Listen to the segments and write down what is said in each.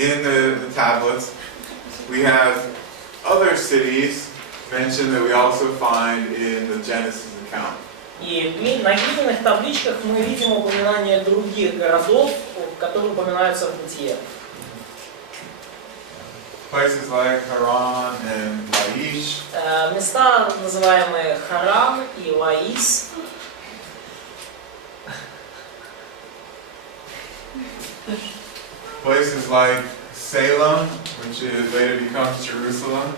in the tablets, we have other cities mentioned that we also find in the Genesis account. И на глиняных табличках мы видим упоминание других городов, которые упоминаются в Бытие. Places like Haran and Laish. Места, называемые Харан и Лаис. Places like Salem, which later becomes Jerusalem.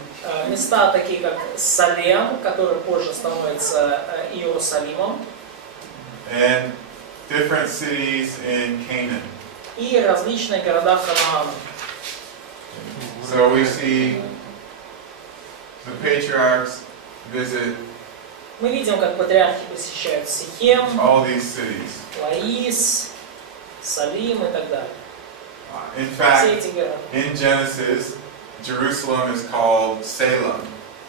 Места такие как Салем, который позже становится Иерусалимом. And different cities in Canaan. И различные города Ханаана. So we see the patriarchs visit Мы видим, как патриархи посещают Сихем, all these cities. Лаис, Салим и так далее. In Все fact, эти города. in Genesis, Jerusalem is called Salem.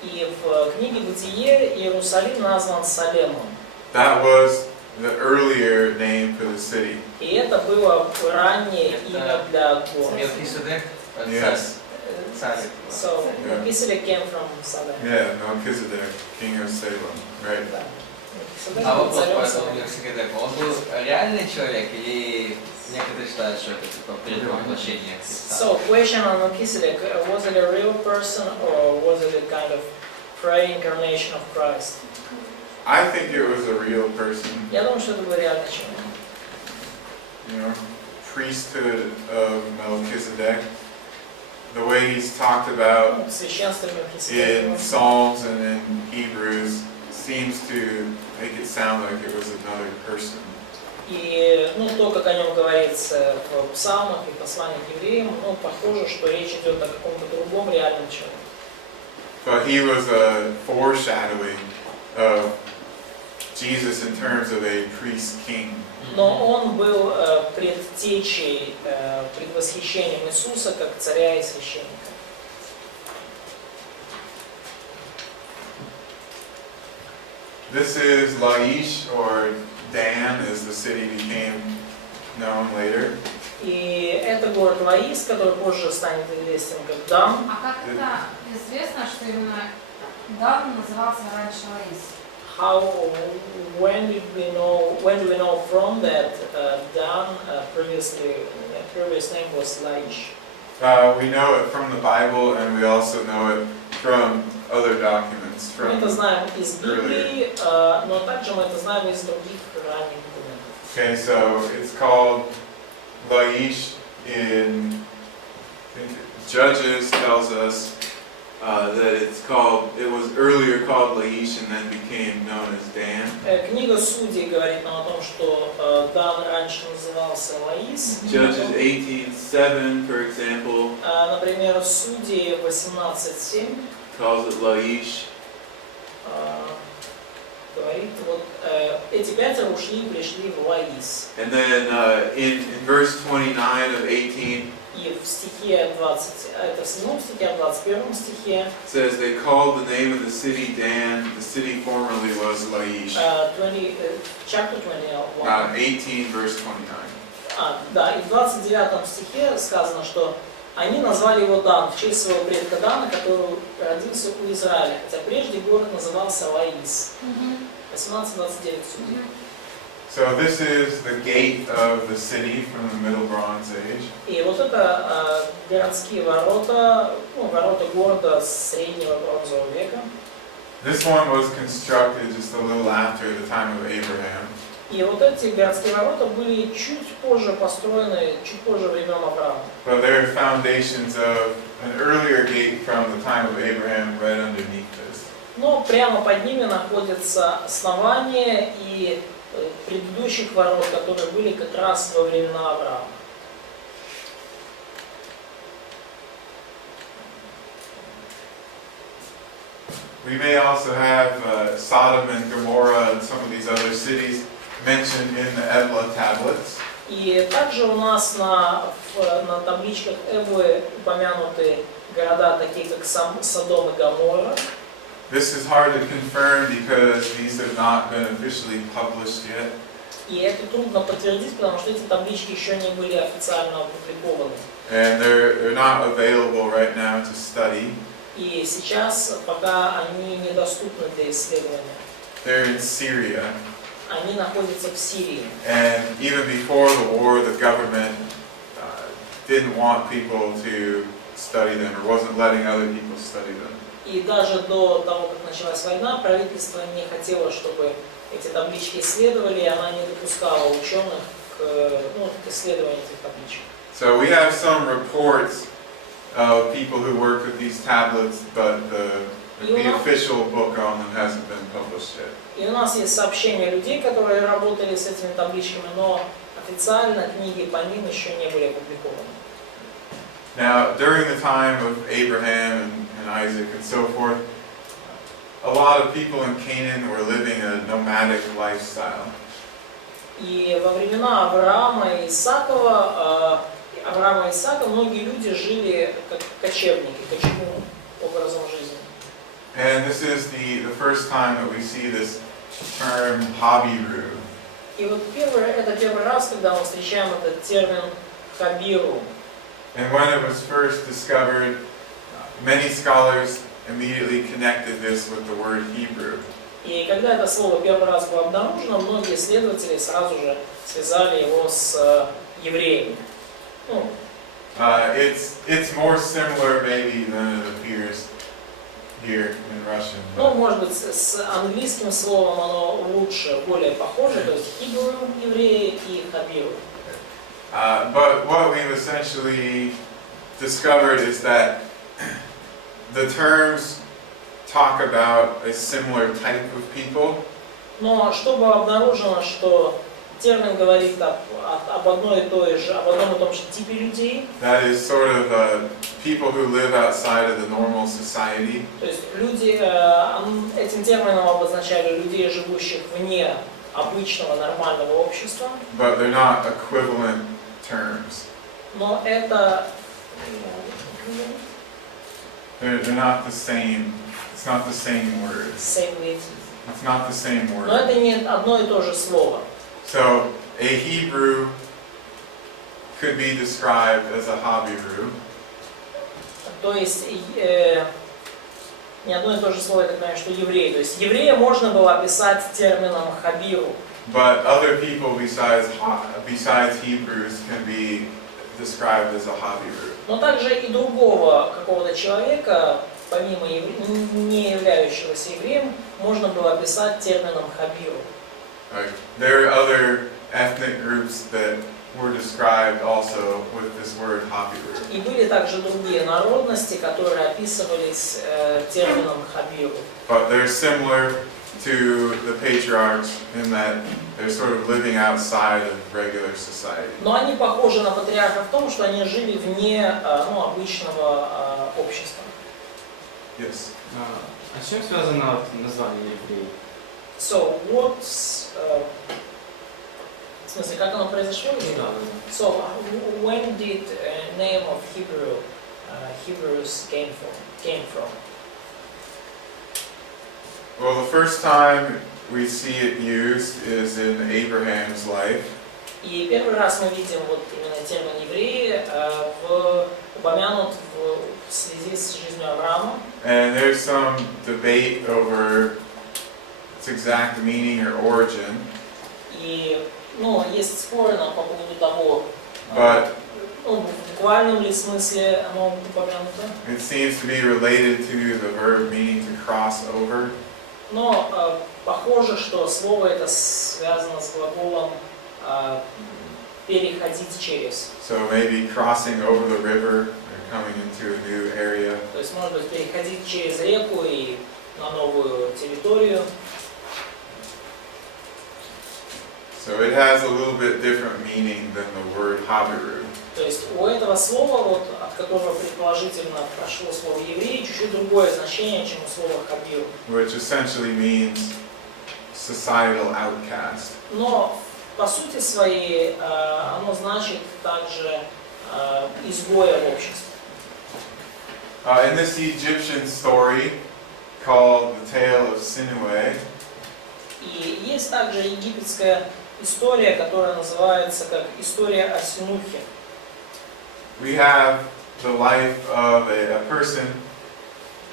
И в книге Бытие Иерусалим назван Салемом. That was the earlier name for the city. И это было раннее имя для города. Yes. So, Melchizedek came from Salem. Yeah, Melchizedek, king of Salem, right? Да. Melchizedek А был вопрос царем по этому Салема. Мелхиседеку. Он был реальный человек или некоторые считают, что это типа предвоплощение Христа? So, question on Melchizedek, was it a real person or was it a kind of pre-incarnation of Christ? I think it was a real person. Я думаю, что это был реальный человек. You know, priesthood of Melchizedek. The way he's talked about Священство in Мелхиседека. Psalms and in Hebrews seems to make it sound like it was another person. И то, как о нем говорится в псалмах и посланиях к евреям, похоже, что речь идет о каком-то другом реальном человеке. But he was a foreshadowing of Jesus in terms of a priest-king. Но он был предтечей, предвосхищением Иисуса как царя и священника. This is Laish, or Dan, as the city became known later. И это город Лаис, который позже станет известен как Дан. А как это известно, что именно Дан назывался раньше Лаис? When do we know from that Dan previous name was Laish? We know it from the Bible, and we also know it from other documents. Мы это знаем из Библии, но также мы это знаем из других ранних документов. Okay, so it's called Laish in Judges tells us that it was earlier called Laish and then became known as Dan. Книга Судей говорит нам о том, что Дан раньше назывался Лаис. Judges 18:7, for example, Например, Судей 18:7 calls it Laish. говорит, эти пятеро ушли и пришли в Лаис. And then in verse 29 of 18, И в стихе 20, это в 7 стихе, а в 21 стихе, says they called the name of the city Dan. The city formerly was Laish. chapter 21. 18 verse 29. Да, и в 29 стихе сказано, что они назвали его Дан в честь своего предка Дана, который родился у Израиля, хотя прежде город назывался Лаис. 18:29 Судей. So this is the gate of the city from the Middle Bronze Age. И это городские ворота, ворота города среднего бронзового века. This one was constructed just a little after the time of Abraham. И эти городские ворота были чуть позже построены, чуть позже времен Авраама. But there are foundations of an earlier gate from the time of Abraham right underneath this. Но прямо под ними находятся основания и предыдущих ворот, которые были как раз во времена Авраама. We may also have Sodom and Gomorrah and some of these other cities mentioned in the Ebla tablets. И также у нас на табличках Эвы упомянуты города, такие как Содом и Гоморра. This is hard to confirm because these have not been officially published yet. И это трудно подтвердить, потому что эти таблички еще не были официально опубликованы. And they're not available right now to study. И сейчас пока они недоступны для исследования. They're in Syria. Они находятся в Сирии. And even before the war, the government didn't want people to study them or wasn't letting other people study them. И даже до того, как началась война, правительство не хотело, чтобы эти таблички исследовали, и она не допускала ученых к исследованию этих табличек. So we have some reports of people who work with these tablets, but the official book on them hasn't been published yet. И у нас есть сообщения людей, которые работали с этими табличками, но официально книги по ним еще не были опубликованы. Now, during the time of Abraham and Isaac and so forth, a lot of people in Canaan were living a nomadic lifestyle. И во времена Авраама и Исаака многие люди жили как кочевники, кочевым образом жизни. And this is the first time that we see this term habiru. И вот это первый раз, когда мы встречаем этот термин хабиру. And when it was first discovered, many scholars immediately connected this with the word Hebrew. И когда это слово первый раз было обнаружено, многие исследователи сразу же связали его с евреями. It's more similar maybe than it appears here in Russian. Ну, может быть, с английским словом оно лучше, более похоже, то есть Hebrew, евреи и хабиру. But what we've essentially discovered is that the terms talk about a similar type of people. Но что было обнаружено, что термин говорит об одном и том же типе людей. That is sort of people who live outside of the normal society. То есть люди, этим термином обозначали людей, живущих вне обычного нормального общества. But they're not equivalent terms. Но это They're not the same. It's not the same word. It's not the same word. Но это не одно и то же слово. So a Hebrew could be described as a Habiru. То есть не одно и то же слово, я так понимаю, что еврей. То есть еврея можно было описать термином хабиру. But other people besides Hebrews can be described as a Habiru. Но также и другого какого-то человека, помимо не являющегося евреем, можно было описать термином хабиру. There are other ethnic groups that were described also with this word Habiru. И были также другие народности, которые описывались термином хабиру. But they're similar to the patriarchs in that they're sort of living outside of regular society. Но они похожи на патриархов в том, что они жили вне обычного общества. Yes. А с чем связано название евреи? So what's в смысле, как оно произошло? Да. So when did name of Hebrews came from? Well, the first time we see it used is in Abraham's life. И первый раз мы видим вот именно термин евреи упомянут в связи с жизнью Авраама. And there's some debate over its exact meaning or origin. И есть споры по поводу того, But в буквальном ли смысле оно упомянуто. it seems to be related to the verb meaning to cross over. Но похоже, что слово это связано с глаголом переходить через. So maybe crossing over the river or coming into a new area. То есть, может быть, переходить через реку и на новую территорию. So it has a little bit different meaning than the word Habiru. То есть у этого слова, от которого предположительно прошло слово еврей, чуть-чуть другое значение, чем у слова хабиру. Which essentially means societal outcast. Но по сути своей оно значит также изгоя в обществе. In this Egyptian story called the Tale of Sinué, И есть также египетская история, которая называется как история о синухе. We have the life of a person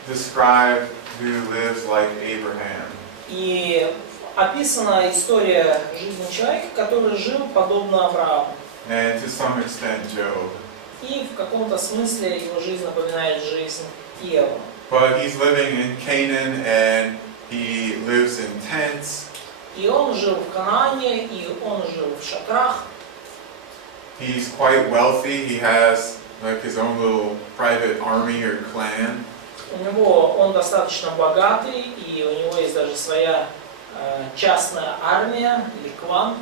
described who lives like Abraham. И описана история жизни человека, который жил подобно Аврааму. And to some extent Job. И в каком-то смысле его жизнь напоминает жизнь Иова. But he's living in Canaan and he lives in tents. И он жил в Ханаане, и он жил в шатрах. He's quite wealthy. He has like his own little private army or clan. Он достаточно богатый, и у него есть даже своя частная армия или клан.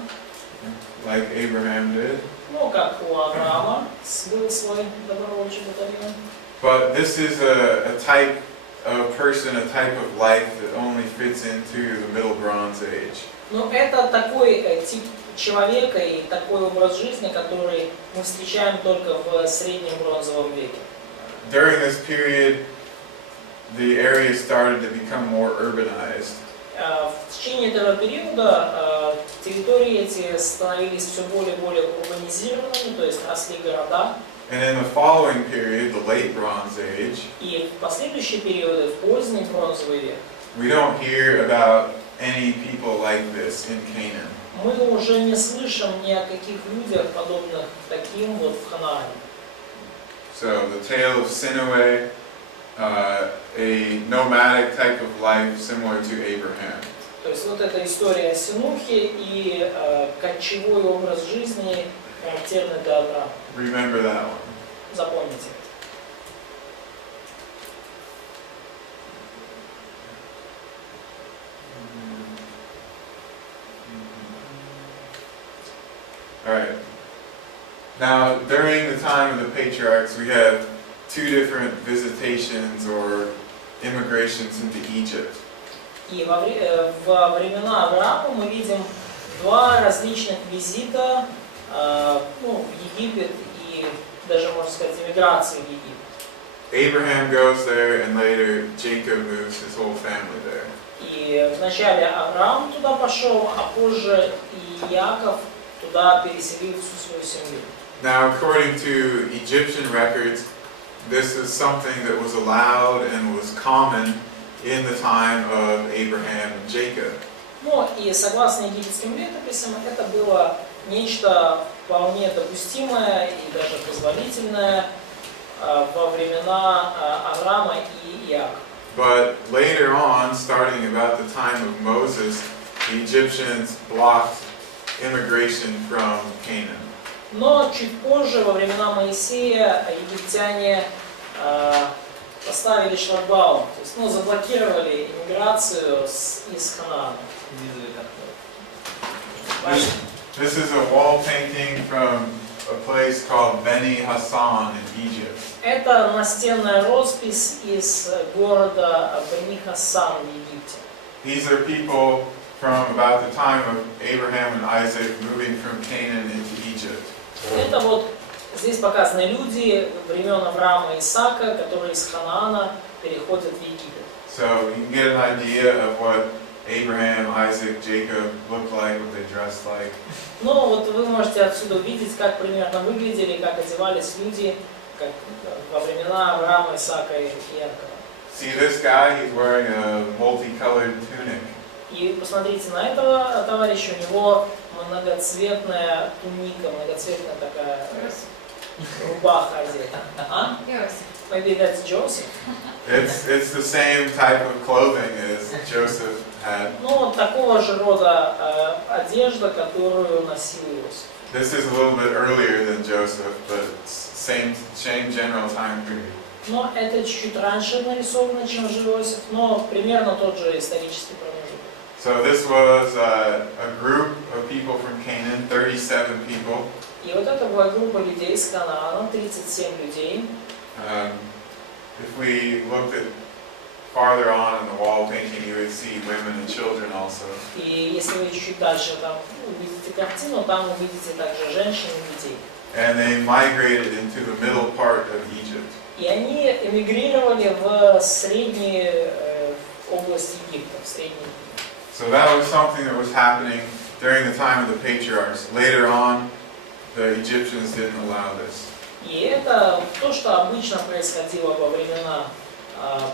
Like Abraham did. Ну, как у Авраама был свой добровольчий батальон. But this is a type of person, a type of life that only fits into the Middle Bronze Age. Но это такой тип человека и такой образ жизни, который мы встречаем только в Среднем Бронзовом веке. During this period, the area started to become more urbanized. В течение этого периода территории эти становились все более и более урбанизированными, то есть росли города. And in the following period, the Late Bronze Age, И в последующие периоды, в поздний Бронзовый век, we don't hear about any people like this in Canaan. мы уже не слышим ни о каких людях, подобных таким вот в Ханаане. So the tale of Sinuhe, a nomadic type of life similar to Abraham. То есть вот эта история о Синухе и кочевой образ жизни, характерный для Авраама. Remember that one. Запомните. All right. Now, during the time of the patriarchs, we have two different visitations or immigrations into Egypt. И во времена Авраама мы видим два различных визита в Египет и даже, можно сказать, иммиграции в Египет. Abraham goes there, and later Jacob moves his whole family there. И вначале Авраам туда пошел, а позже и Иаков туда переселил всю свою семью. Now, according to Egyptian records, this is something that was allowed and was common in the time of Abraham and Jacob. Ну и согласно египетским летописям, это было нечто вполне допустимое и даже позволительное во времена Авраама и Иакова. But later on, starting about the time of Moses, the Egyptians blocked immigration from Canaan. Но чуть позже, во времена Моисея, египтяне поставили шлагбаум, то есть заблокировали иммиграцию из Ханаана. This is a wall painting from a place called Beni Hassan in Egypt. Это настенная роспись из города Бени-Хассан в Египте. These are people from about the time of Abraham and Isaac moving from Canaan into Egypt. Это вот здесь показаны люди времен Авраама и Исаака, которые из Ханаана переходят в Египет. So you can get an idea of what Abraham, Isaac, Jacob looked like, what they dressed like. Но вот вы можете отсюда увидеть, как примерно выглядели, как одевались люди как во времена Авраама, Исаака и Иакова. See this guy, he's wearing a multicolored tunic. И посмотрите на этого товарища, у него многоцветная туника, многоцветная такая рубаха одета. А? Maybe that's Joseph. It's the same type of clothing as Joseph had. Ну, вот такого же рода одежда, которую носил Иосиф. This is a little bit earlier than Joseph, but same general time period. Но это чуть-чуть раньше нарисовано, чем же Иосиф, но примерно тот же исторический промежуток. So this was a group of people from Canaan, 37 people. И вот это была группа людей из Ханаана, 37 людей. If we looked at farther on in the wall painting, you would see women and children also. И если вы чуть-чуть дальше там увидите картину, там увидите также женщин и детей. And they migrated into the middle part of Egypt. И они эмигрировали в среднюю область Египта, в средний. So that was something that was happening during the time of the patriarchs. Later on, the Egyptians didn't allow this. И это то, что обычно происходило во времена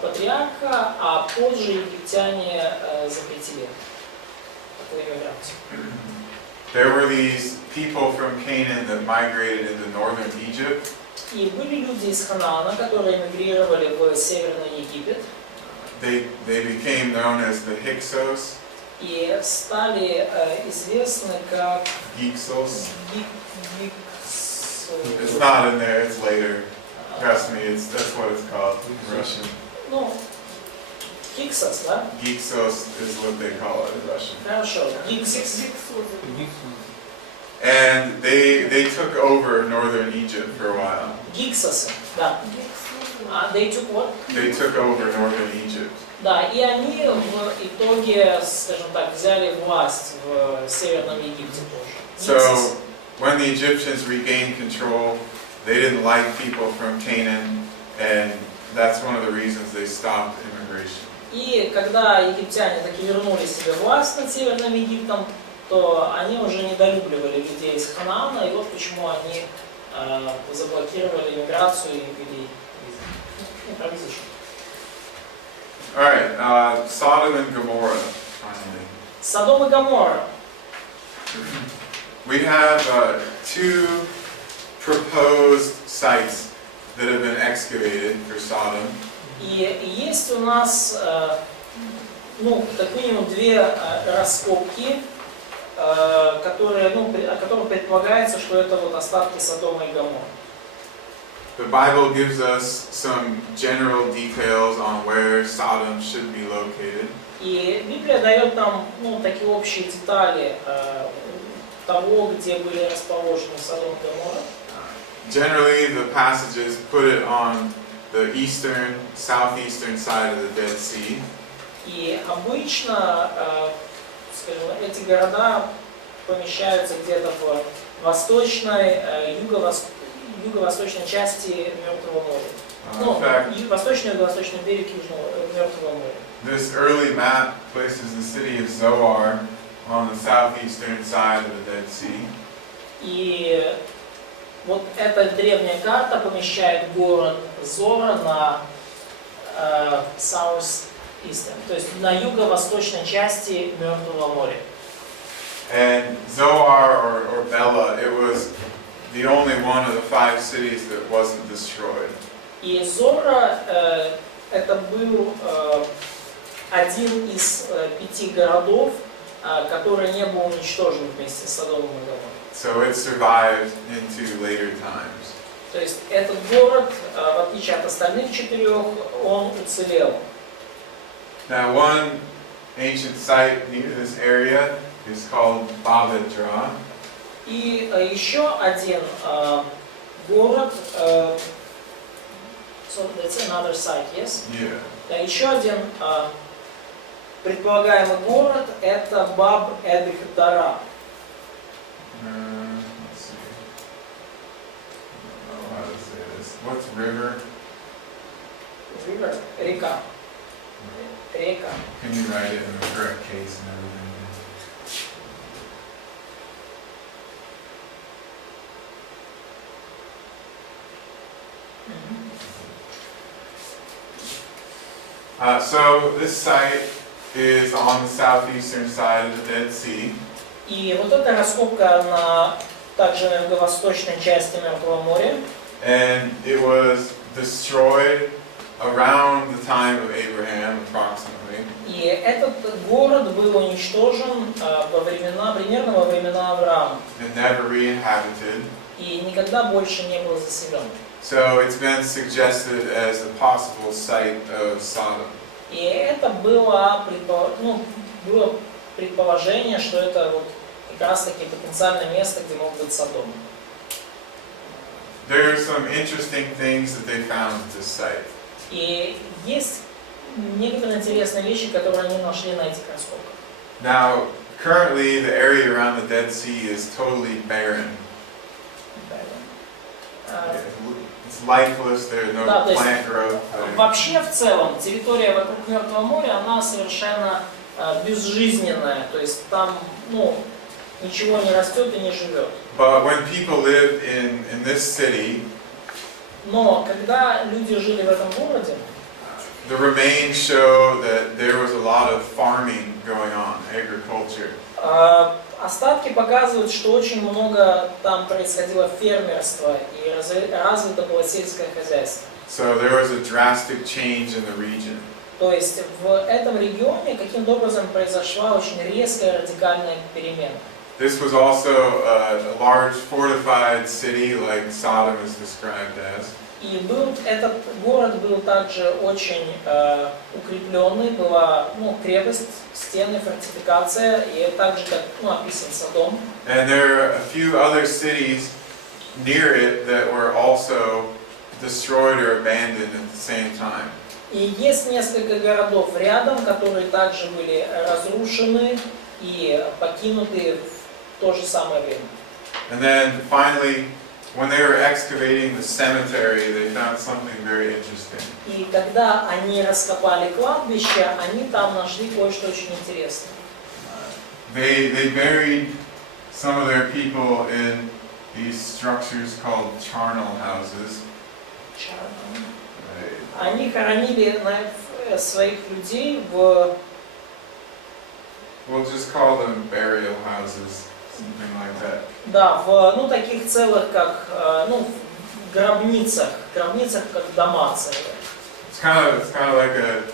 патриарха, а позже египтяне запретили такую миграцию. There were these people from Canaan that migrated into northern Egypt. И были люди из Ханаана, которые эмигрировали в Северный Египет. They became known as the Hyksos, И стали известны как Hyksos. It's Гикс. not in there, it's later. Trust me, that's what it's called in Russian. Ну, Хиксос, да? Hyksos is what they call it in Russian. Хорошо, Гиксос. And they took over northern Egypt for a while. Гиксосы, да. They took what? They took over northern Egypt. Да, и они в итоге, скажем так, взяли власть в Северном Египте тоже. So when the Egyptians regained control, they didn't like people from Canaan, and that's one of the reasons they stopped immigration. И когда египтяне таки вернули себе власть над Северным Египтом, то они уже недолюбливали людей из Ханаана, и вот почему они заблокировали иммиграцию и ввели визы. Alright, Sodom and Gomorrah, finally. Содом и Гоморра. We have two proposed sites that have been excavated for Sodom. И есть у нас, ну, как минимум две раскопки, которые, о которых предполагается, что это вот остатки Содома и Гоморры. The Bible gives us some general details on where Sodom should be located. И Библия дает нам, ну, такие общие детали того, где были расположены Содом и Гоморра. Generally, the passages put it on the eastern, southeastern side of the Dead Sea. И обычно, скажем, эти города помещаются где-то в восточной, юго-восточной части Мертвого моря. Ну, восточный и юго-восточный берег Мертвого моря. This early map places the city of Zoar on the southeastern side of the Dead Sea. И вот эта древняя карта помещает город Зора на southeastern, то есть на юго-восточной части Мертвого моря. And Zoar or Bela, it was the only one of the 5 cities that wasn't destroyed. И Зора это был один из 5 городов, который не был уничтожен вместе с Содомом и Гоморрой. So it survived into later times. То есть этот город, в отличие от остальных 4, он уцелел. Now one ancient site near this area is called Babedra. И еще один город, so that's another site, yes? Yeah. Да, еще один предполагаемый город это Баб-эдх-Дара. Let's see. I don't know how to say this. What's river? River, река. Река. Can you write it in the correct case and everything? So this site is on the southeastern side of the Dead Sea. И вот эта раскопка на также на юго-восточной части Мертвого моря. And it was destroyed around the time of Abraham, approximately. И этот город был уничтожен примерно во времена Авраама. And never re-inhabited. И никогда больше не был заселен. So it's been suggested as a possible site of Sodom. И это было предположение, что это вот как раз таки потенциальное место, где мог быть Содом. There are some interesting things that they found at this site. И есть некоторые интересные вещи, которые они нашли на этих раскопках. Now, currently the area around the Dead Sea is totally barren. It's lifeless, there's no plant growth. Вообще в целом территория вокруг Мертвого моря, она совершенно безжизненная, то есть там, ничего не растет и не живет. But when people lived in this city, Но когда люди жили в этом городе, the remains show that there was a lot of farming going on, agriculture. остатки показывают, что очень много там происходило фермерства и развито было сельское хозяйство. So there was a drastic change in the region. То есть в этом регионе каким-то образом произошла очень резкая радикальная перемена. This was also a large fortified city like Sodom is described as. И этот город был также очень укрепленный, была крепость, стены, фортификация, и так же, как описан Содом. And there are a few other cities near it that were also destroyed or abandoned at the same time. И есть несколько городов рядом, которые также были разрушены и покинуты в то же самое время. And then finally, when they were excavating the cemetery, they found something very interesting. И когда они раскопали кладбище, они там нашли кое-что очень интересное. They buried some of their people in these structures called charnel houses. Они хоронили своих людей в... We'll just call them burial houses, something like that. Да, в таких целых, как гробницах как дома целые. It's kind of like a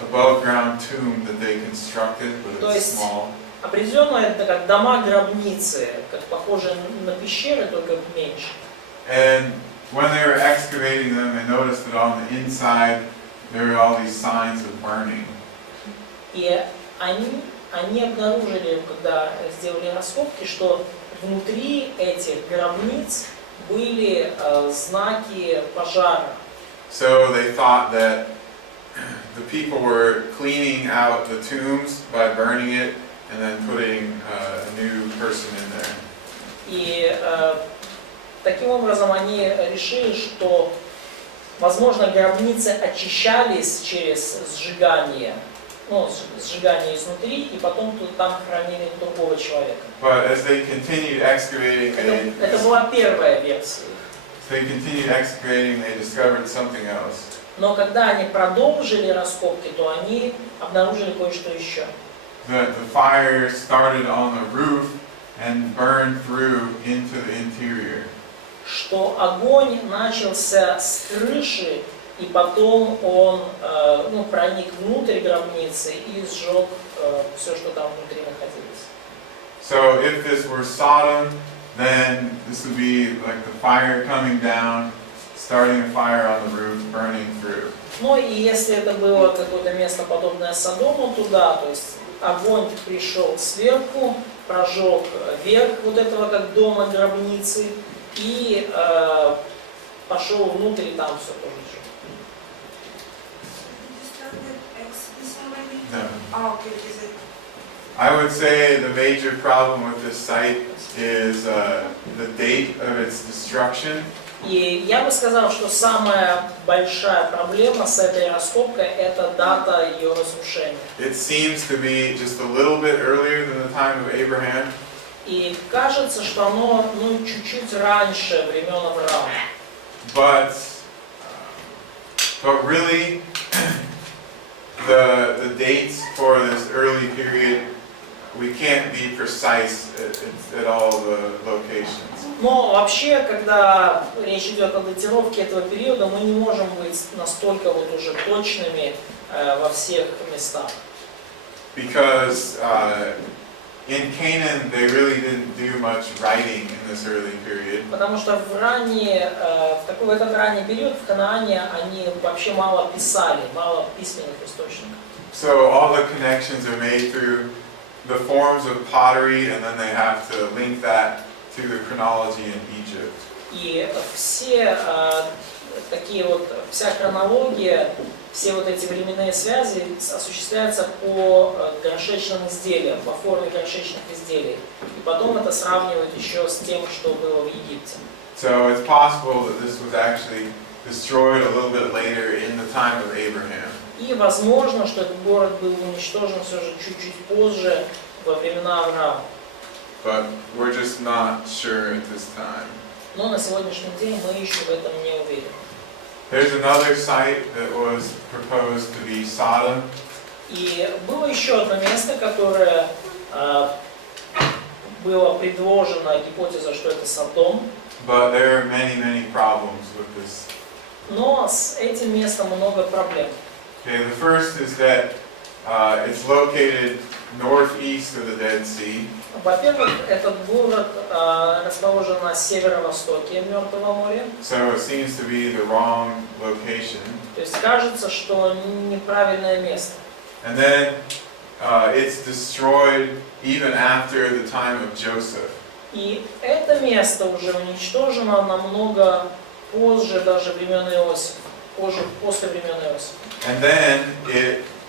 above ground tomb that they constructed, but То it's есть small. определенно это как дома-гробницы, как похожие на пещеры, только меньше. And when they were excavating them, they noticed that on the inside there were all these signs of burning. И они обнаружили, когда сделали раскопки, что внутри этих гробниц были знаки пожара. So they thought that the people were cleaning out the tombs by burning it and then putting a new person in there. И таким образом они решили, что, возможно, гробницы очищались через сжигание, сжигание изнутри, и потом там хранили другого человека. But as they continued excavating, Это была первая версия. they discovered something else. Но когда они продолжили раскопки, то они обнаружили кое-что еще. The fire started on the roof and burned through into the interior. Что огонь начался с крыши, и потом он проник внутрь гробницы и сжег все, что там внутри находилось. So if this were Sodom, then this would be like the fire coming down, starting a fire on the roof, burning through. Ну и если это было какое-то место подобное Содому, туда, то есть огонь пришел сверху, прожег верх вот этого как дома гробницы и пошел внутрь, и там все тоже сжег. No. I would say the major problem with this site is the date of its destruction. И я бы сказал, что самая большая проблема с этой раскопкой – это дата ее разрушения. It seems to be just a little bit earlier than the time of Abraham. И кажется, что оно чуть-чуть раньше времен Авраама. But really, the dates for this early period, we can't be precise at all the locations. Но вообще, когда речь идет о датировке этого периода, мы не можем быть настолько уже точными во всех местах. Because in Canaan, they really didn't do much writing in this early period. Потому что в этот ранний период в Ханаане они вообще мало писали, мало письменных источников. So all the connections are made through the forms of pottery, and then they have to link that to the chronology in Egypt. И вся хронология, все вот эти временные связи осуществляются по горшечным изделиям, по форме горшечных изделий. И потом это сравнивают еще с тем, что было в Египте. So it's possible that this was actually destroyed a little bit later in the time of Abraham. И возможно, что этот город был уничтожен все же чуть-чуть позже, во времена Авраама. but we're just not sure at this time. Но на сегодняшний день мы еще в этом не уверены. There's another site that was proposed to be Sodom. И было еще одно место, которое было предложено гипотеза, что это Содом. But there are many problems with this. Но с этим местом много проблем. Okay, the first is that it's located northeast of the Dead Sea. Во-первых, этот город расположен на северо-востоке Мертвого моря. So it seems to be the wrong location. То есть кажется, что неправильное место. And then it's destroyed even after the time of Joseph. И это место уже уничтожено намного позже даже времен Иосифа, после времен Иосифа. And then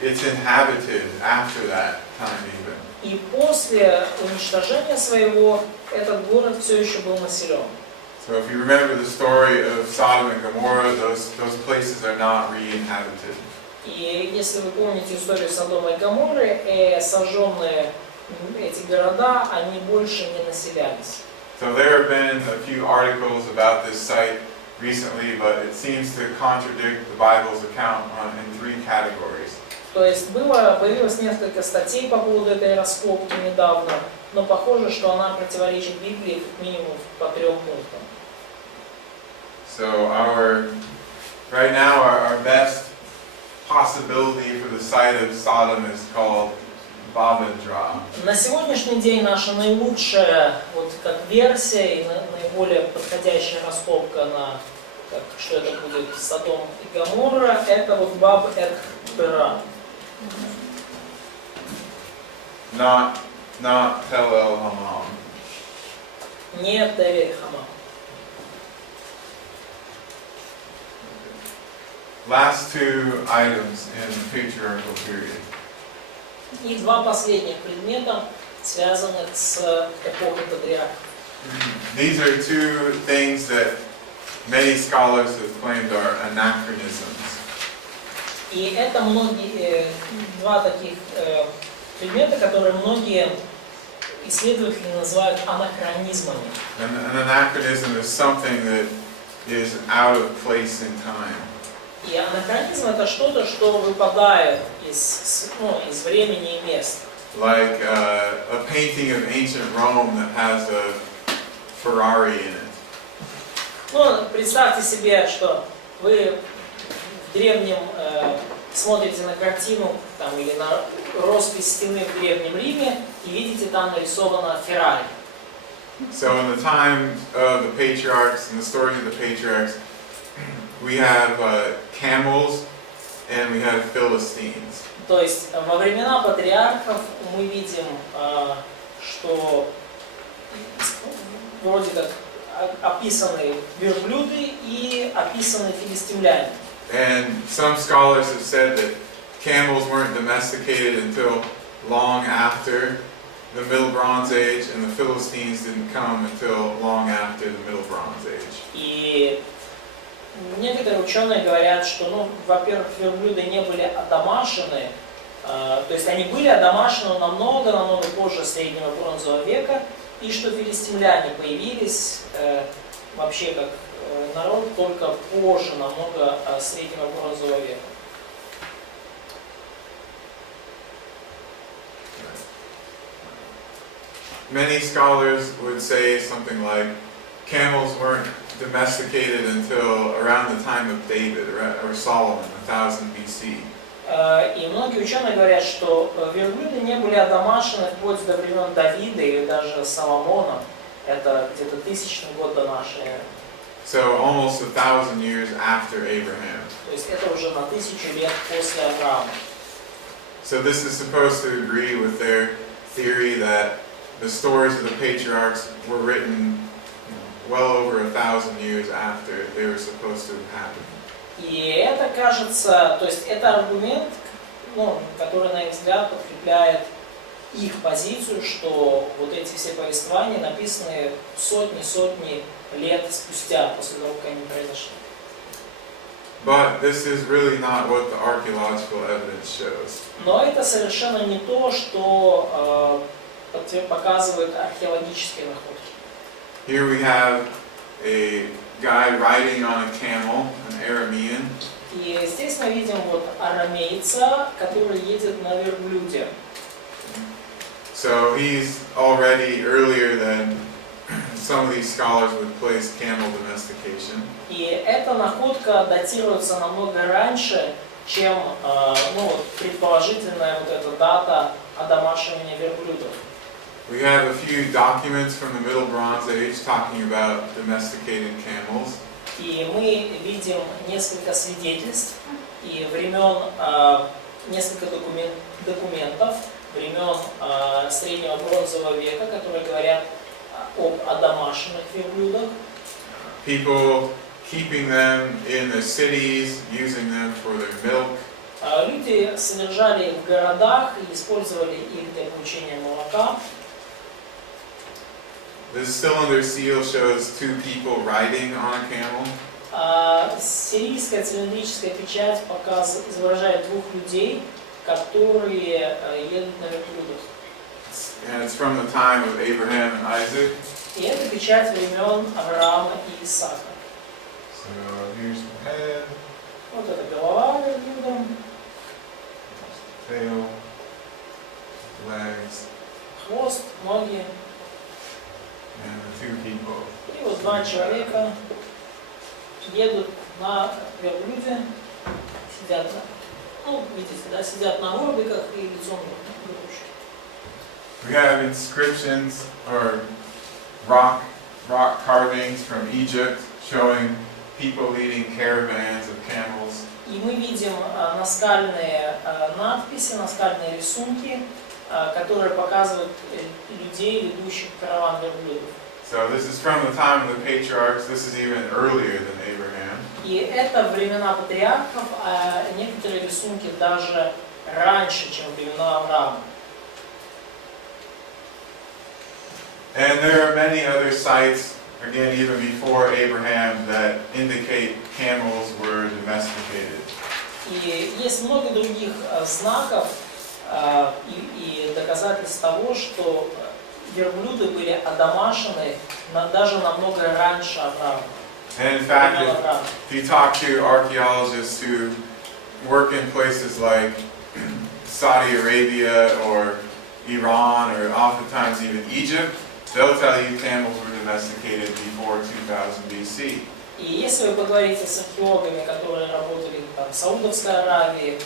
it's inhabited after that time even. И после уничтожения своего этот город все еще был населен. So if you remember the story of Sodom and Gomorrah, those places are not re-inhabited. И если вы помните историю Содома и Гоморры, сожженные эти города, они больше не населялись. So there have been a few articles about this site recently, but it seems to contradict the Bible's account in 3 categories. То есть появилось несколько статей по поводу этой раскопки недавно, но похоже, что она противоречит Библии как минимум по 3 пунктам. So right now our best possibility for the site of Sodom is called Babadra. На сегодняшний день наша наилучшая вот как версия и наиболее подходящая раскопка на что это будет Содом и Гоморра, это вот Баб-эт-Бера. Not Tel El Hammam. Не Тель-Хамам. Last 2 items in the patriarchal period. И 2 последних предмета, связанных с эпохой патриархов. These are 2 things that many scholars have claimed are anachronisms. И это 2 таких предмета, которые многие исследователи называют анахронизмами. An anachronism is something that is out of place in time. И анахронизм это что-то, что выпадает из времени и места. Like a painting of ancient Rome that has a Ferrari in it. Ну, представьте себе, что вы в древнем смотрите на картину там, или на роспись стены в Древнем Риме и видите там нарисовано Феррари. So in the time of the patriarchs, in the stories of the patriarchs, we have camels and we have Philistines. То есть во времена патриархов мы видим, что вроде как описаны верблюды и описаны филистимляне. And some scholars have said that camels weren't domesticated until long after the Middle Bronze Age, and the Philistines didn't come until long after the Middle Bronze Age. И некоторые ученые говорят, что, во-первых, верблюды не были одомашены, то есть они были одомашены намного позже Среднего Бронзового века, и что филистимляне появились вообще как народ только позже намного Среднего Бронзового века. Many scholars would say something like camels weren't domesticated until around the time of David or Solomon, 1000 BC. И многие ученые говорят, что верблюды не были одомашены вплоть до времен Давида или даже Соломона. Это где-то 1000 год до нашей эры. So almost 1000 years after Abraham. То есть это уже на 1000 лет после Авраама. So this is supposed to agree with their theory that the stories of the patriarchs were written well over 1000 years after they were supposed to have happened. И это кажется, то есть это аргумент, который, на их взгляд, подкрепляет их позицию, что вот эти все повествования написаны сотни лет спустя, после того, как они произошли. But this is really not what the archaeological evidence shows. Но это совершенно не то, что показывают археологические находки. Here we have a guy riding on a camel, an Aramean. И здесь мы видим вот арамейца, который едет на верблюде. So he's already earlier than some of these scholars would place camel domestication. И эта находка датируется намного раньше, чем предположительная вот эта дата одомашивания верблюдов. We have a few documents from the Middle Bronze Age talking about domesticated camels. И мы видим несколько свидетельств и времен, несколько документов времен Среднего Бронзового века, которые говорят об одомашенных верблюдах. People keeping them in the cities, using them for their milk. Люди содержали их в городах и использовали их для получения молока. This cylinder seal shows two people riding on a camel. Сирийская цилиндрическая печать изображает двух людей, которые едут на верблюдах. And it's from the time of Abraham and Isaac. И это печать времен Авраама и Исаака. So here's the head, Вот это голова верблюда, tail, legs, хвост, ноги. and the two people. И вот два человека едут на верблюде, сидят, видите, да, сидят на орбиках и лицом к верблюжке. We have inscriptions or rock carvings from Egypt showing people leading caravans of camels. И мы видим наскальные надписи, наскальные рисунки, которые показывают людей, ведущих караван верблюдов. So this is from the time of the patriarchs. This is even earlier than Abraham. И это времена патриархов, а некоторые рисунки даже раньше, чем времена Авраама. And there are many other sites, again, even before Abraham, that indicate camels were domesticated. И есть много других знаков и доказательств того, что верблюды были одомашены даже намного раньше Авраама. And in fact, if you talk to archaeologists who work in places like Saudi Arabia or Iran or oftentimes even Egypt, they'll tell you camels were domesticated before 2000 BC. И если вы поговорите с археологами, которые работали там, в Саудовской Аравии,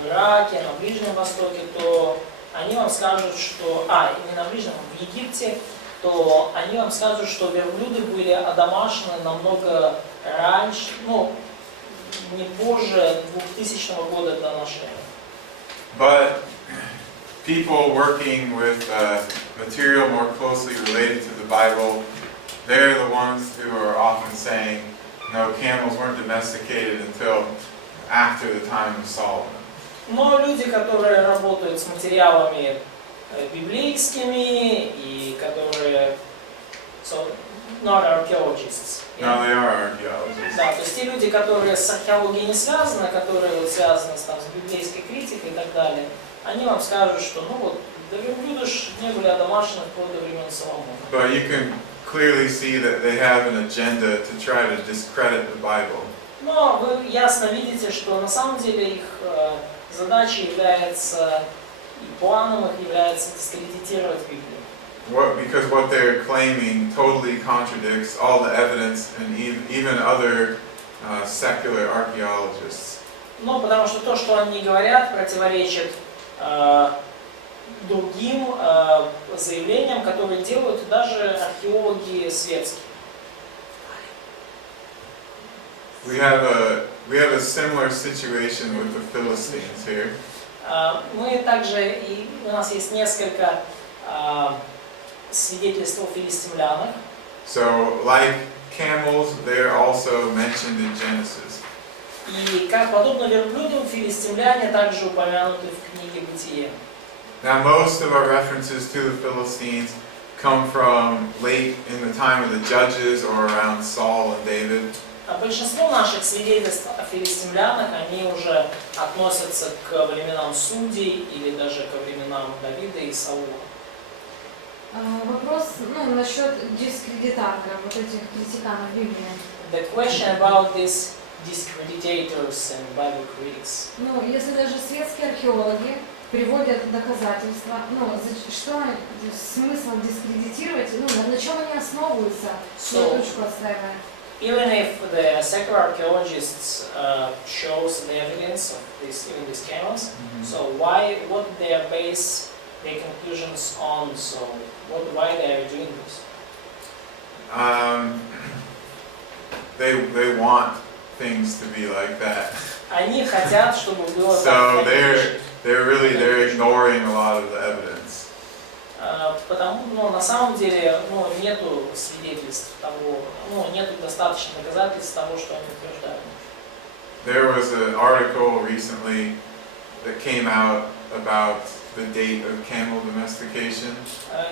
в Ираке, на Ближнем Востоке, то они вам скажут, что... не на Ближнем, в Египте, то они вам скажут, что верблюды были одомашены намного раньше, не позже 2000 года до нашей эры. But people working with material more closely related to the Bible, they're the ones who are often saying, no, camels weren't domesticated until after the time of Solomon. Но люди, которые работают с материалами библейскими и которые... not archaeologists. No, they are archaeologists. Да, то есть те люди, которые с археологией не связаны, которые связаны с библейской критикой и так далее, они вам скажут, что до верблюда не были одомашены вплоть до времен Соломона. But you can clearly see that they have an agenda to try to discredit the Bible. Но вы ясно видите, что на самом деле их задачей является, и планом их является дискредитировать Библию. Because what they're claiming totally contradicts all the evidence and even other secular archaeologists. Ну, потому что то, что они говорят, противоречит другим заявлениям, которые делают даже археологи светские. We have a similar situation with the Philistines here. Мы также, у нас есть несколько свидетельств о филистимлянах. So, like camels, they're also mentioned in Genesis. И как подобно верблюдам, филистимляне также упомянуты в книге Бытие. Now, most of our references to the Philistines come from late in the time of the Judges or around Saul and David. А большинство наших свидетельств о филистимлянах, они уже относятся к временам судей или даже к временам Давида и Саула. Вопрос, насчет дискредитаторов, вот этих критиканов Библии. The question about these discreditators and Bible critics. Если даже светские археологи приводят доказательства, что смысл дискредитировать, на чем они основываются, свою точку отстаивая? Even if the secular archaeologists shows the evidence of these camels, so what they base their conclusions on? So why they are doing this? They want things to be like that. Они хотят, чтобы было So так. they're ignoring a lot of the evidence. Потому, на самом деле, нету свидетельств того, нету достаточно доказательств того, что они утверждают. There was an article recently that came out about the date of camel domestication.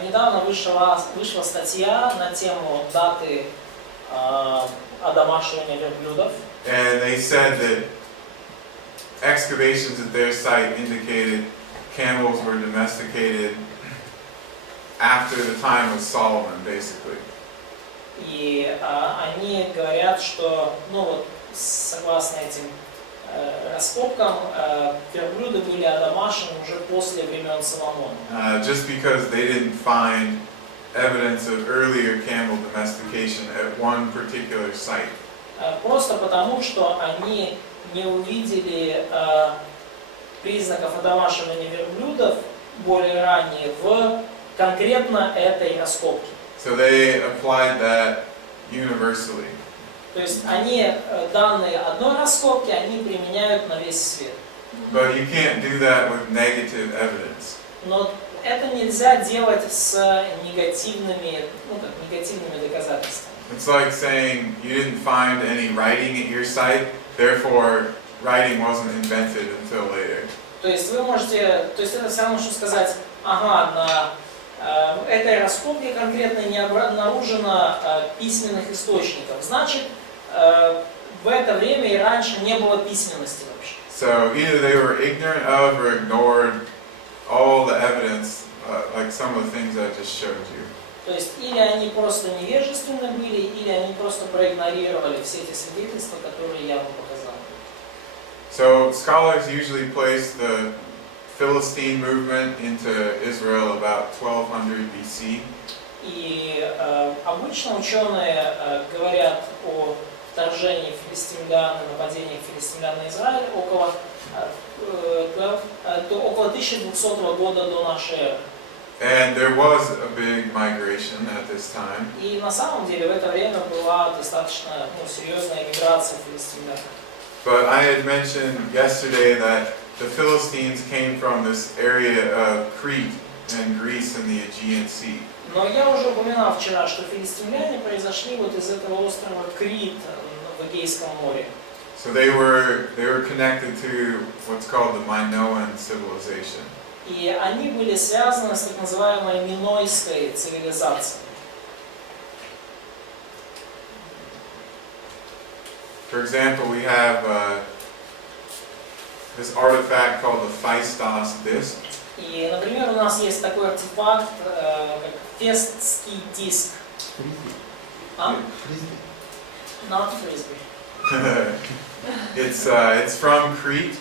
Недавно вышла статья на тему даты одомашивания верблюдов. And they said that excavations at their site indicated camels were domesticated after the time of Solomon, basically. И они говорят, что, согласно этим раскопкам, верблюды были одомашены уже после времен Соломона. Just because they didn't find evidence of earlier camel domestication at one particular site. Просто потому, что они не увидели признаков одомашивания верблюдов более ранее в конкретно этой раскопке. So they applied that universally. То есть они данные одной раскопки они применяют на весь свет. But you can't do that with negative evidence. Но это нельзя делать с негативными доказательствами. It's like saying you didn't find any writing at your site, therefore writing wasn't invented until later. То есть это все равно, что сказать, на этой раскопке конкретно не обнаружено письменных источников. Значит, в это время и раньше не было письменности вообще. So either they were ignorant of or ignored all the evidence, like some of the things I just showed you. То есть или они просто невежественны были, или они просто проигнорировали все эти свидетельства, которые я вам показал. So scholars usually place the Philistine movement into Israel about 1200 BC. И обычно ученые говорят о вторжении филистимлян, нападении филистимлян на Израиль около 1200 года до нашей эры. And there was a big migration at this time. И на самом деле в это время была достаточно серьезная миграция филистимлян. But I had mentioned yesterday that the Philistines came from this area of Crete and Greece and the Aegean Sea. Но я уже упоминал вчера, что филистимляне произошли вот из этого острова Крит в Эгейском море. So they were connected to what's called the Minoan civilization. И они были связаны с так называемой минойской цивилизацией. For example, we have this artifact called the Phaistos disc. И, например, у нас есть такой артефакт, как фестский диск. Not frisbee. It's from Crete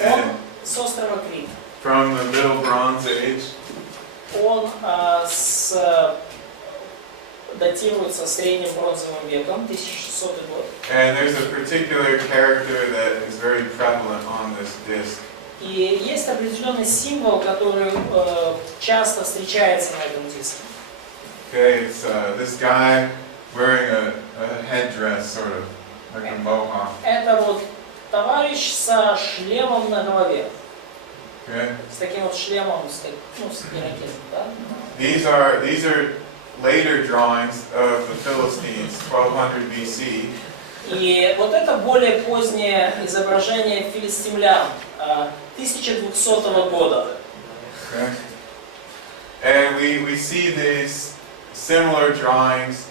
Он and с острова Крит. from the Middle Bronze Age. Он датируется средним бронзовым веком, 1600 год. And there's a particular character that is very prevalent on this disc. И есть определенный символ, который часто встречается на этом диске. Okay, it's this guy wearing a headdress, sort of like a mohawk. Это вот товарищ со шлемом на голове. Okay, С таким вот шлемом, с ирокезом, да? these are later drawings of the Philistines, 1200 BC. И вот это более позднее изображение филистимлян 1200 года. Okay, and we see these similar drawings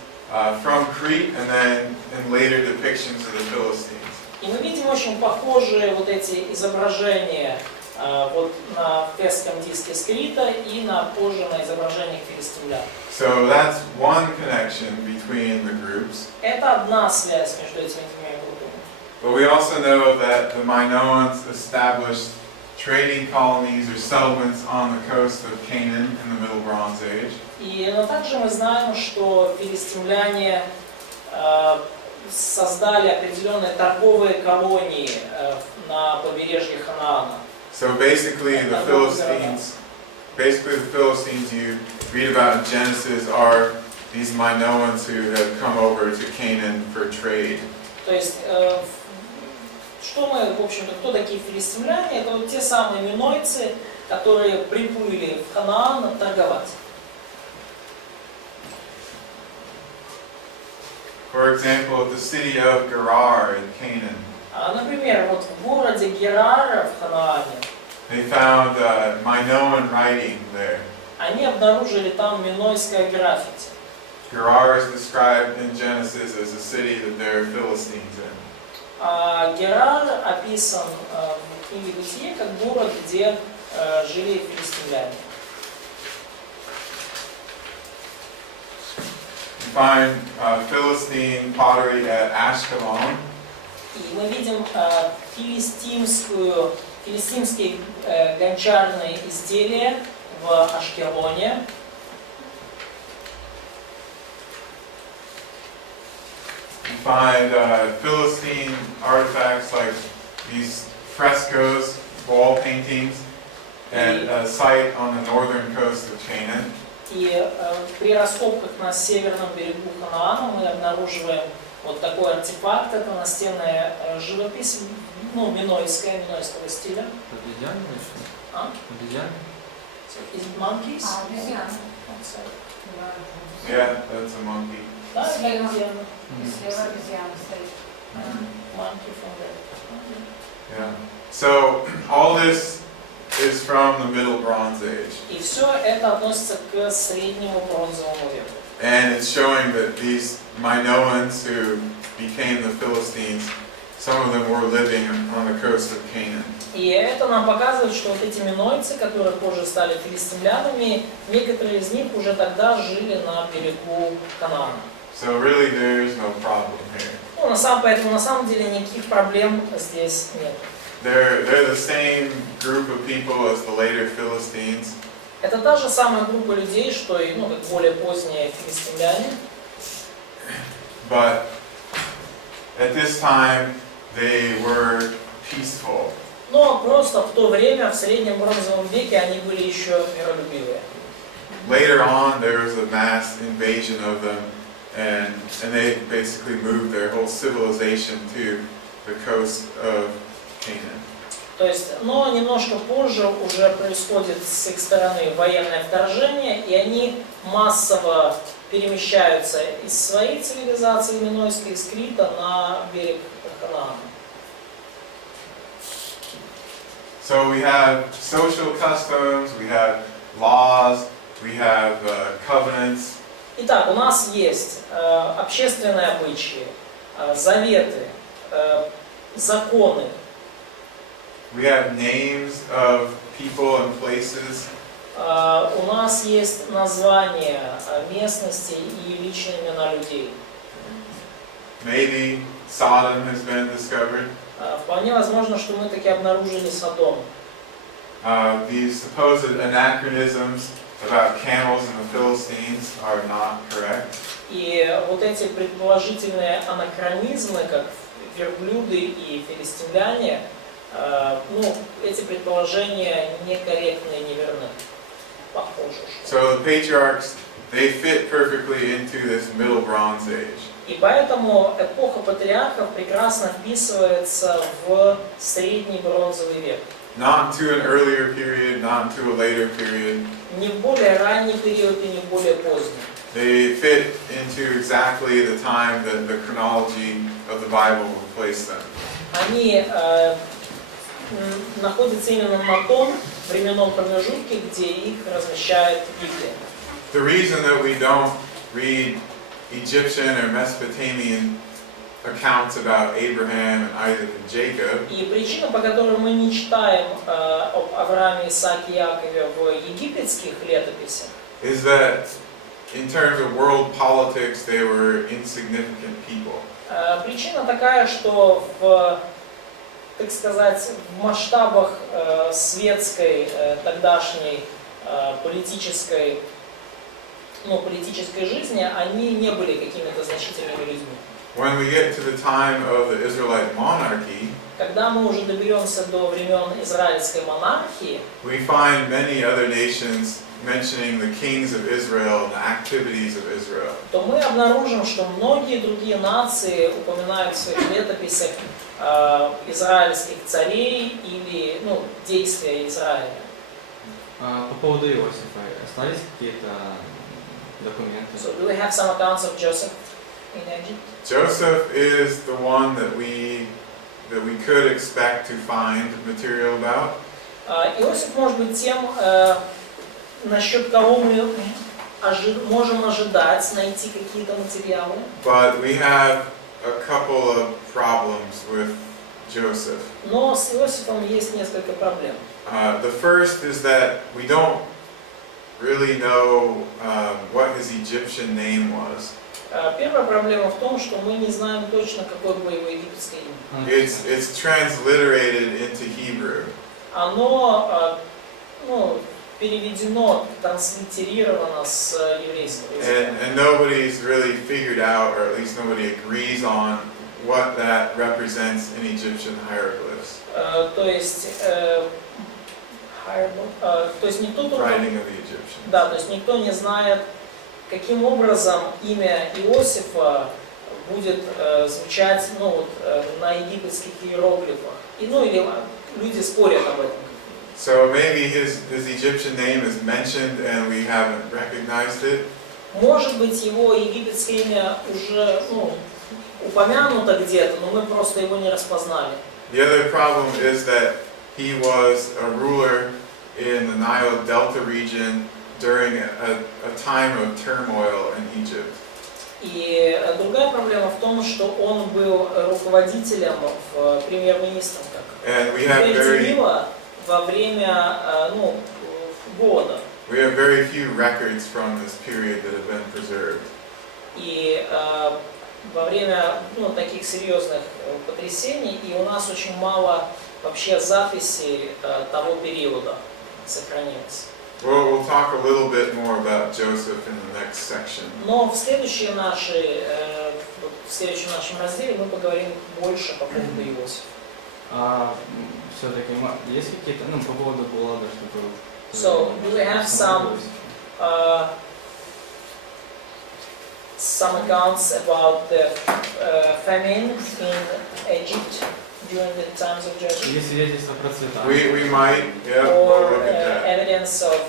from Crete, and then in later depictions of the Philistines. И мы видим очень похожие вот эти изображения вот на фесском диске скрита и позже на изображениях филистимлян. So that's one connection between the groups. Это одна связь между этими двумя группами. But we also know that the Minoans established trading colonies or settlements on the coast of Canaan in the Middle Bronze Age. Но также мы знаем, что филистимляне создали определенные торговые колонии на побережье Ханаана. So basically the Philistines you read about in Genesis are these Minoans who have come over to Canaan for trade. То есть, что мы, в общем-то, кто такие филистимляне? Это вот те самые минойцы, которые приплыли в Ханаан торговать. For example, the city of Gerar in Canaan. Например, вот в городе Герара в Ханаане They found Minoan writing there. они обнаружили там минойское граффити. Gerar is described in Genesis as a city that there are Philistines in. Герар описан в книге Бытие как город, где жили филистимляне. You find Philistine pottery at Ashkelon. И мы видим филистимские гончарные изделия в Ашкелоне. You find Philistine artifacts like these frescoes, wall paintings, at a site on the northern coast of Canaan. И при раскопках на северном берегу Ханаана мы обнаруживаем вот такой артефакт. Это настенная живопись, минойского стиля. Обезьяны еще? А? Обезьяны? Is it monkeys? Обезьяна. Yeah, that's a monkey. Да, это Слева. обезьяна. Слева обезьяна стоит. Monkey from there. Yeah. So all this is from the Middle Bronze Age, И все это относится к среднему бронзовому веку. and it's showing that these Minoans who became the Philistines, some of them were living on the coast of Canaan. И это нам показывает, что вот эти минойцы, которые позже стали филистимлянами, некоторые из них уже тогда жили на берегу Ханаана. So really, there's no problem here. Поэтому на самом деле никаких проблем здесь нет. They're the same group of people as the later Philistines, Это та же самая группа людей, что и как более поздние филистимляне. but at this time they were peaceful. Но просто в то время, в среднем бронзовом веке, они были еще миролюбивые. Later on, there was a mass invasion of them, and they basically moved their whole civilization to the coast of Canaan. То есть, но немножко позже уже происходит с их стороны военное вторжение, и они массово перемещаются из своей цивилизации минойской, из Крита, на берег Ханаана. So we have social customs, we have laws, we have covenants. Итак, у нас есть общественные обычаи, заветы, законы. We have names of people and places. У нас есть названия местности и личные имена людей. Maybe Sodom has been discovered. Вполне возможно, что мы таки обнаружили Содом. These supposed anachronisms about camels and the Philistines are not correct. И вот эти предположительные анахронизмы, как верблюды и филистимляне, эти предположения некорректны и неверны. Похоже, что. So the patriarchs, they fit perfectly into this Middle Bronze Age. И поэтому эпоха патриархов прекрасно вписывается в средний бронзовый век. Not into an earlier period, not into a later period. Не в более ранний период и не в более поздний. They fit into exactly the time that the chronology of the Bible will place them. Они находятся именно на том временном промежутке, где их размещает Библия. The reason that we don't read Egyptian or Mesopotamian accounts about Abraham and Isaac and Jacob И причина, по которой мы не читаем об Аврааме, Исааке и Якове в египетских летописях, is that in terms of world politics, they were insignificant people. Причина такая, что в, так сказать, в масштабах светской, тогдашней политической жизни они не были какими-то значительными людьми. When we get to the time of the Israelite monarchy, Когда мы уже доберемся до времен израильской монархии, we find many other nations mentioning the kings of Israel and the activities of Israel. то мы обнаружим, что многие другие нации упоминают в своих летописях израильских царей или действия Израиля. По поводу Иосифа, остались какие-то документы? So do we have some accounts of Joseph in Egypt? Joseph is the one that we could expect to find material about. Иосиф может быть тем, насчет кого мы можем ожидать найти какие-то материалы. But we have a couple of problems with Joseph. Но с Иосифом есть несколько проблем. The first is that we don't really know what his Egyptian name was. Первая проблема в том, что мы не знаем точно, какое было его египетское имя. It's transliterated into Hebrew. Оно переведено, транслитерировано с еврейского языка. And nobody's really figured out, or at least nobody agrees on, what that represents in Egyptian hieroglyphs. То есть никто Writing of the Egyptians. Да, то есть никто не знает, каким образом имя Иосифа будет звучать на египетских иероглифах. Или люди спорят об этом. So maybe his Egyptian name is mentioned and we haven't recognized it. Может быть, его египетское имя уже упомянуто где-то, но мы просто его не распознали. The other problem is that he was a ruler in the Nile Delta region during a time of turmoil in Egypt. И другая проблема в том, что он был руководителем, премьер-министром, Нила во время голода. We have very few records from this period that have been preserved. И во время таких серьезных потрясений, и у нас очень мало вообще записей того периода сохранилось. Well, we'll talk a little bit more about Joseph in the next section. Но в следующем нашем разделе мы поговорим больше по поводу Иосифа. Все-таки есть какие-то, по поводу голода, чтобы... So, do we have some accounts about the famine in Egypt during the times of Joseph? Есть свидетельства про процветания. We might, yeah, Or we'll look at that. evidence of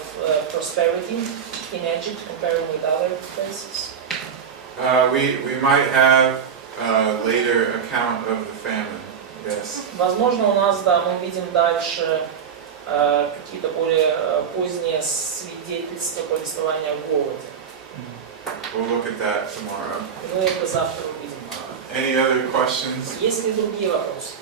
prosperity in Egypt comparing with other places? We might have a later account of the famine. Yes. Возможно, у нас, мы видим дальше какие-то более поздние свидетельства повествования о голоде. We'll look at that tomorrow. Мы это завтра увидим. Any other questions? Есть ли другие вопросы?